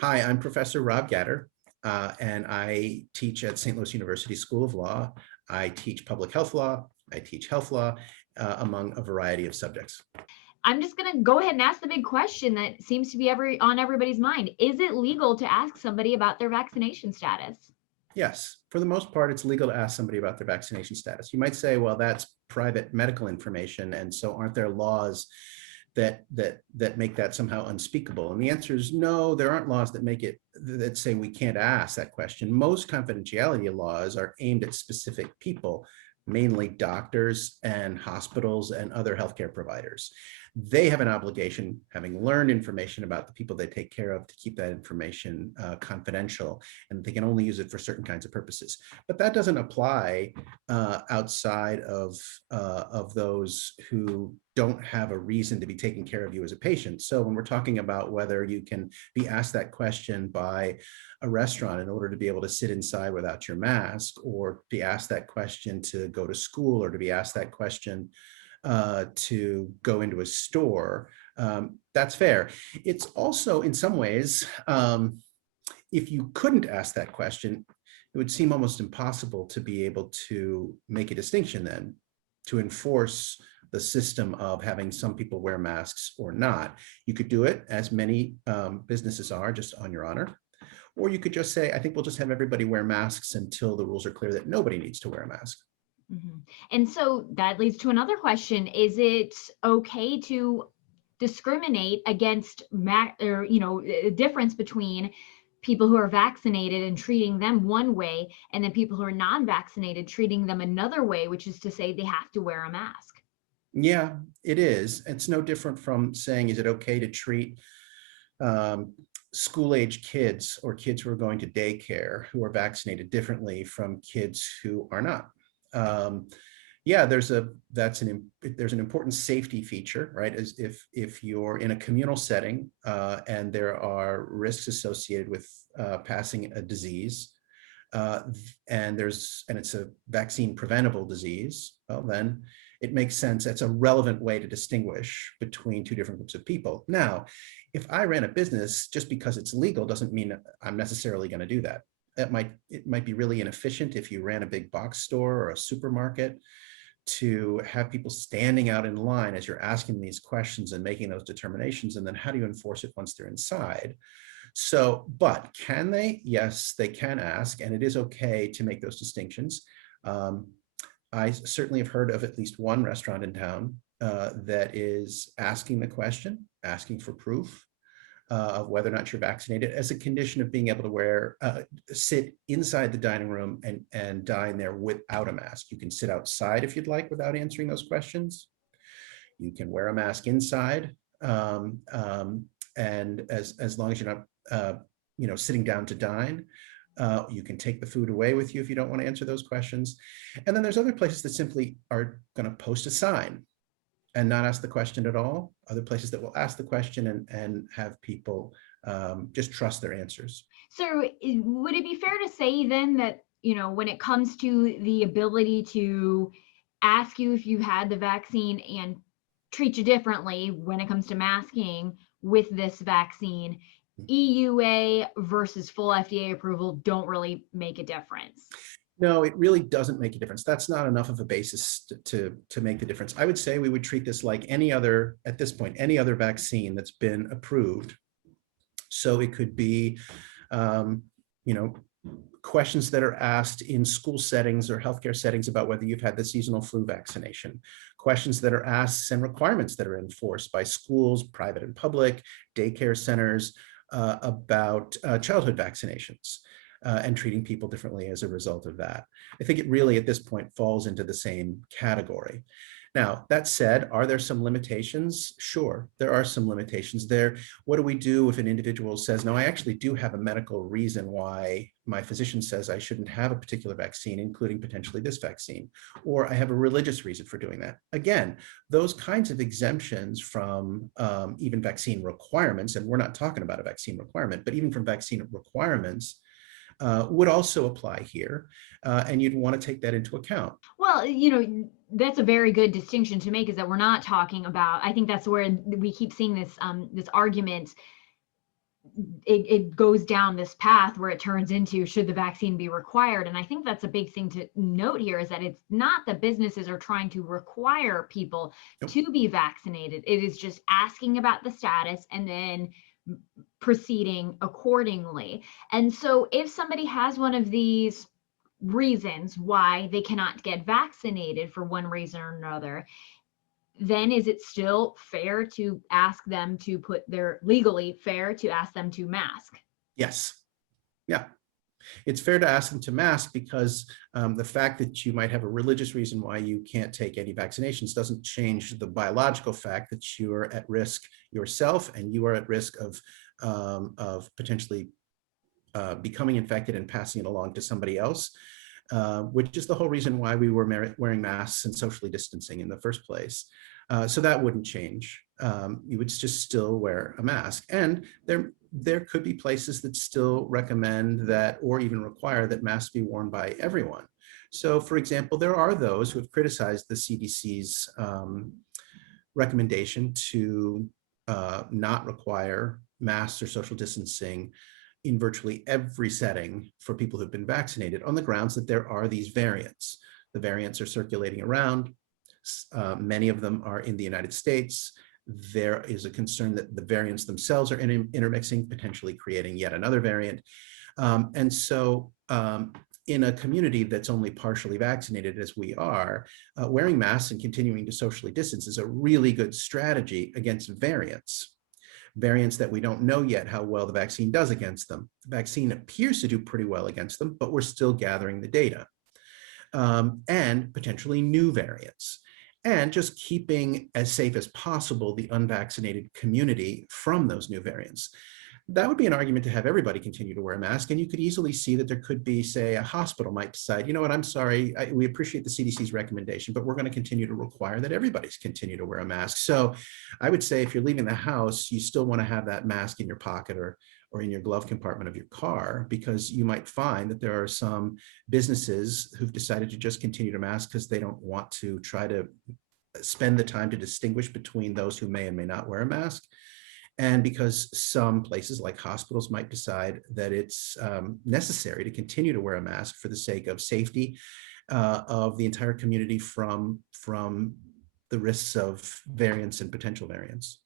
Hi, I'm Professor Rob Gatter, and I teach at St. Louis University School of Law. I teach public health law, I teach health law, among a variety of subjects. I'm just going to go ahead and ask the big question that seems to be on everybody's mind. Is it legal to ask somebody about their vaccination status? Yes, for the most part, it's legal to ask somebody about their vaccination status. You might say, well, that's private medical information, and so aren't there laws that make that somehow unspeakable? And the answer is no, there aren't laws that say we can't ask that question. Most confidentiality laws are aimed at specific people, mainly doctors and hospitals and other healthcare providers. They have an obligation, having learned information about the people they take care of, to keep that information confidential, and they can only use it for certain kinds of purposes. But that doesn't apply outside of those who don't have a reason to be taking care of you as a patient. So when we're talking about whether you can be asked that question by a restaurant in order to be able to sit inside without your mask, or be asked that question to go to school, or to be asked that question to go into a store, that's fair. It's also, in some ways, if you couldn't ask that question, it would seem almost impossible to be able to make a distinction then, to enforce the system of having some people wear masks or not. You could do it, as many businesses are, just on your honor. Or you could just say, I think we'll just have everybody wear masks until the rules are clear that nobody needs to wear a mask. Mhm. And so that leads to another question. Is it okay to discriminate against a difference between people who are vaccinated and treating them one way, and then people who are non-vaccinated treating them another way, which is to say they have to wear a mask? Yeah, it is. It's no different from saying, is it okay to treat um, school-age kids or kids who are going to daycare who are vaccinated differently from kids who are not? Um, yeah, there's an important safety feature, right? As if you're in a communal setting and there are risks associated with passing a disease, uh, and it's a vaccine preventable disease, well, then it makes sense. That's a relevant way to distinguish between two different groups of people. Now, if I ran a business, just because it's legal doesn't mean I'm necessarily going to do that. It might be really inefficient if you ran a big box store or a supermarket to have people standing out in line as you're asking these questions and making those determinations. And then how do you enforce it once they're inside? So, but can they? Yes, they can ask, and it is okay to make those distinctions. Um, I certainly have heard of at least one restaurant in town that is asking the question, asking for proof of whether or not you're vaccinated, as a condition of being able to sit inside the dining room and dine there without a mask. You can sit outside if you'd like without answering those questions. You can wear a mask inside, um, um, and as long as you're not, sitting down to dine. You can take the food away with you if you don't want to answer those questions. And then there's other places that simply are going to post a sign and not ask the question at all. Other places that will ask the question and have people just trust their answers. So would it be fair to say then that, when it comes to the ability to ask you if you had the vaccine and treat you differently when it comes to masking with this vaccine, EUA versus full FDA approval don't really make a difference? No, it really doesn't make a difference. That's not enough of a basis to make the difference. I would say we would treat this like any other, at this point, any other vaccine that's been approved. So it could be, um, you know, questions that are asked in school settings or healthcare settings about whether you've had the seasonal flu vaccination, questions that are asked and requirements that are enforced by schools, private and public, daycare centers, about childhood vaccinations. And treating people differently as a result of that. I think it really, at this point, falls into the same category. Now, that said, are there some limitations? Sure, there are some limitations there. What do we do if an individual says, no, I actually do have a medical reason why my physician says I shouldn't have a particular vaccine, including potentially this vaccine, or I have a religious reason for doing that? Again, those kinds of exemptions from even vaccine requirements, and we're not talking about a vaccine requirement, but even from vaccine requirements, would also apply here, and you'd want to take that into account. Well, that's a very good distinction to make, is that we're not talking about, I think that's where we keep seeing this argument. it goes down this path where it turns into, should the vaccine be required? And I think that's a big thing to note here, is that it's not that businesses are trying to require people Nope. to be vaccinated. It is just asking about the status and then proceeding accordingly. And so if somebody has one of these reasons why they cannot get vaccinated for one reason or another, then is it still fair to ask them to put their, legally fair to ask them to mask? Yes. Yeah. It's fair to ask them to mask because the fact that you might have a religious reason why you can't take any vaccinations doesn't change the biological fact that you are at risk yourself, and you are at risk of potentially becoming infected and passing it along to somebody else, which is the whole reason why we were wearing masks and socially distancing in the first place. So that wouldn't change. You would just still wear a mask. And there could be places that still recommend that, or even require that masks be worn by everyone. So for example, there are those who have criticized the CDC's recommendation to not require masks or social distancing in virtually every setting for people who've been vaccinated, on the grounds that there are these variants. The variants are circulating around. Many of them are in the United States. There is a concern that the variants themselves are intermixing, potentially creating yet another variant. And so in a community that's only partially vaccinated, as we are, wearing masks and continuing to socially distance is a really good strategy against variants that we don't know yet how well the vaccine does against them. The vaccine appears to do pretty well against them, but we're still gathering the data. And potentially new variants. And just keeping as safe as possible the unvaccinated community from those new variants. That would be an argument to have everybody continue to wear a mask. And you could easily see that there could be, say, a hospital might decide, you know what, I'm sorry, we appreciate the CDC's recommendation, but we're going to continue to require that everybody's continue to wear a mask. So I would say if you're leaving the house, you still want to have that mask in your pocket or in your glove compartment of your car, because you might find that there are some businesses who've decided to just continue to mask because they don't want to try to spend the time to distinguish between those who may and may not wear a mask. And because some places like hospitals might decide that it's necessary to continue to wear a mask for the sake of safety of the entire community from the risks of variants and potential variants.